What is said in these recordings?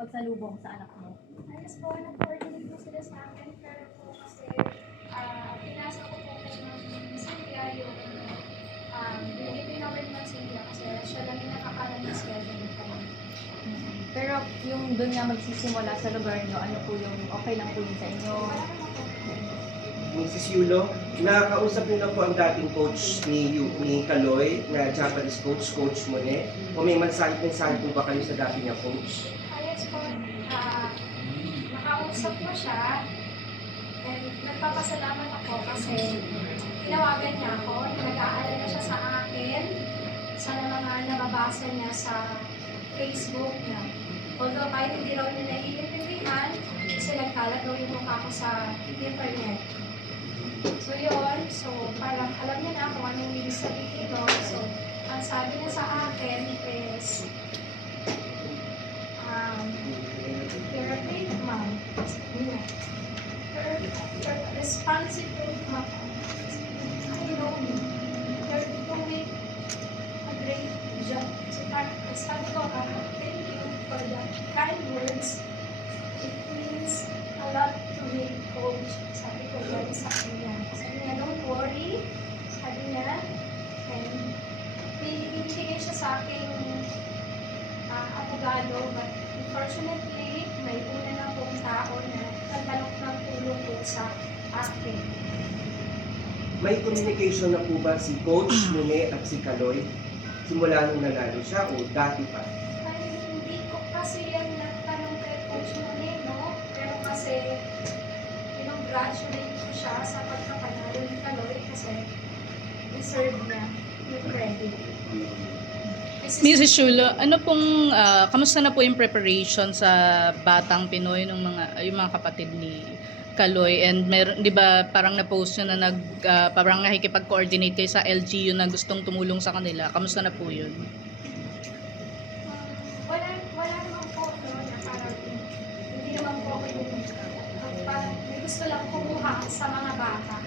pagsalubong sa anak mo? Ayos po, nag-coordinate po sila sa akin, pero po kasi pinasa ko po kay Ma'am Cynthia yung binigay ko yung number ni Ma'am Cynthia kasi siya lang yung nakakaroon ng schedule ko. Pero yung doon nga magsisimula sa lugar nyo, ano po yung okay lang po yun sa inyo? Wala naman po. Mrs. Yulo, nakakausap niyo na po ang dating coach ni Kaloy na Japanese coach, Coach Mone. O may mensahe po ba kayo sa dating niya coach? Ayos po, nakausap ko siya and nagpapasalamat ako kasi tinawagan niya ako, nag-aalala siya sa akin sa mga nababasa niya sa Facebook niya. Although kahit hindi raw niya naiintindihan kasi nagkalat daw yung mukha ko sa internet. So yun, so parang alam niya na kung anong ibig sabihin ko. So ang sabi niya sa akin is, you're a great mom. Sabi niya, you're a responsible mom. I know you. You're doing a great job. So parang sabi ko, thank you for the kind words. It means a lot to me, coach. Sabi ko yan sa kanya. Sabi niya, don't worry. Sabi niya, and binibigay siya sa aking abogado, but unfortunately, may una na pong tao na nagtanong ng tulong po sa akin. May communication na po ba si Coach Mone at si Kaloy? Simula nung nanalo siya o dati pa? Ay, hindi ko kasi yan natanong kay Coach Mone, no? Pero kasi, congratulate ko siya sa pagkapanalo ni Kaloy kasi deserve niya yung credit. Mrs. Chulo, ano pong, kamusta na po yung preparation sa Batang Pinoy ng yung mga kapatid ni Kaloy? And meron, di ba parang na-post nyo na parang nakikipag-coordinate kayo sa LGU na gustong tumulong sa kanila. Kamusta na po yun? Wala naman po, no, na parang hindi naman po ako yung parang may gusto lang kumuha sa mga bata.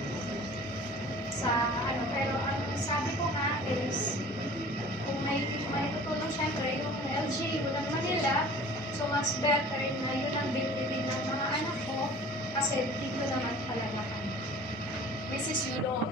Pero ang sabi ko nga is, kung may tutulong syempre yung LGU ng Manila, so mas better na yun ang bitbitin ng mga anak ko kasi dito naman talaga kami. Mrs. Yulo,